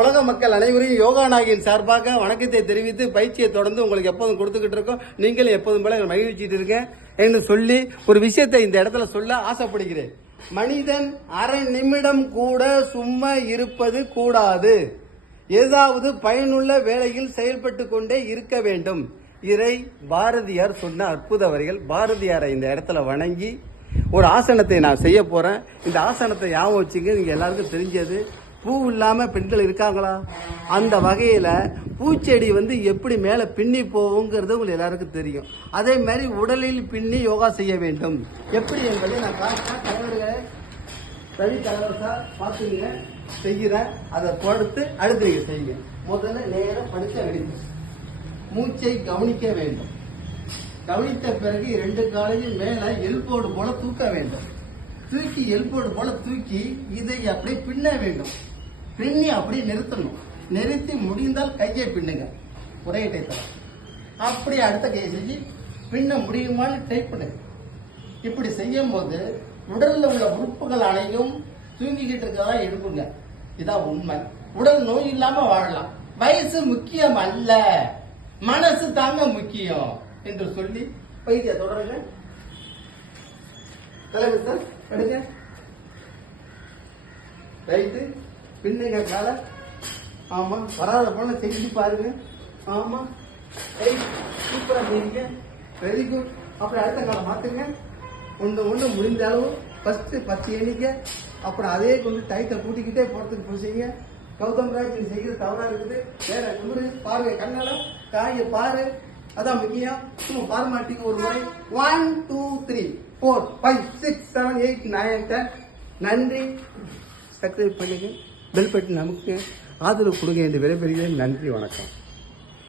உலக மக்கள் அனைவரையும் யோகா நாயகியின் சார்பாக வணக்கத்தை தெரிவித்து பயிற்சியை தொடர்ந்து உங்களுக்கு எப்போதும் கொடுத்துக்கிட்டு இருக்கோம். நீங்களும் எப்போதும் போல மகிழ்ச்சிட்டு இருக்கேன் என்று சொல்லி ஒரு விஷயத்தை இந்த இடத்துல சொல்ல ஆசைப்படுகிறேன். மனிதன் அரை நிமிடம் கூட சும்மா இருப்பது கூடாது. ஏதாவது பயனுள்ள வேலையில் செயல்பட்டு கொண்டே இருக்க வேண்டும். இதை பாரதியார் சொன்ன அற்புத வரிகள். பாரதியாரை இந்த இடத்துல வணங்கி ஒரு ஆசனத்தை நான் செய்ய போறேன். இந்த ஆசனத்தை ஞாபகம் வச்சுங்க. நீங்க எல்லாருக்கும் தெரிஞ்சது, பூ இல்லாம பெண்கள் இருக்காங்களா? அந்த வகையில பூச்செடி எப்படி மேல பின்னி போகுங்கிறது உங்களுக்கு எல்லாருக்கும் தெரியும். அதே மாதிரி உடலில் பின்னி யோகா செய்ய வேண்டும். எப்படி என்பதை நான் தலைவர்களை ரவி தலைவர் சார் பார்த்துங்க செய்கிறேன். அதை கொடுத்து அடுத்து நீங்க செய்யுங்க. முதல்ல நேரம் படுக்க அடித்து மூச்சை கவனிக்க வேண்டும். கவனித்த பிறகு 2 காலையும் மேல எல்போர்டு போல தூக்க வேண்டும். தூக்கி எல்போர்டு போல தூக்கி இதை அப்படியே பின்ன வேண்டும். பின்னி அப்படியே நிறுத்தணும். நிறுத்தி முடிந்தால் கையை பின்னுங்க. ஒரே டைப் அப்படி அடுத்த கையை செஞ்சு பின்ன முடியுமான்னு டைப் பண்ணுங்க. இப்படி செய்யும் போது உடல்ல உள்ள உறுப்புகள் அனைத்தும் தூங்கிக்கிட்டு இருக்கதா எடுக்குங்க. இதான் உண்மை. உடல் நோய் இல்லாம வாழலாம். வயசு முக்கியம் அல்ல, மனசு தாங்க முக்கியம் என்று சொல்லி பயிற்சியை தொடருங்க. தலைவர் சார் எடுங்க. ரைட்டு பின்னுங்க கால. ஆமா, வராத போல செஞ்சு பாருங்க. ஆமா, ரைட், சூப்பரா செய்யுங்க. Very good. அப்புறம் அடுத்த காலம் மாத்துங்க. ஒன்று முடிந்த அளவு ஃபர்ஸ்ட் 10 எண்ணிக்கை. அப்புறம் அதே டைட்டை கூட்டிக்கிட்டே போறதுக்கு போய் செய்யுங்க. கௌதம் ராஜ் செய்யறது தவறா இருக்குது. வேற கும்பிடு பாருங்க, கண்ணால காய பாரு, அதான் முக்கியம். சும்மா பார்மாட்டிக்கு ஒரு முறை 1 2 3 4 5 6 7 8 9 10. நன்றி. சப்ஸ்கிரைப் பண்ணுங்க, பெல் பட்டன் நமக்கு ஆதரவு கொடுங்க என்று விடைபெறுகிறேன். நன்றி, வணக்கம்.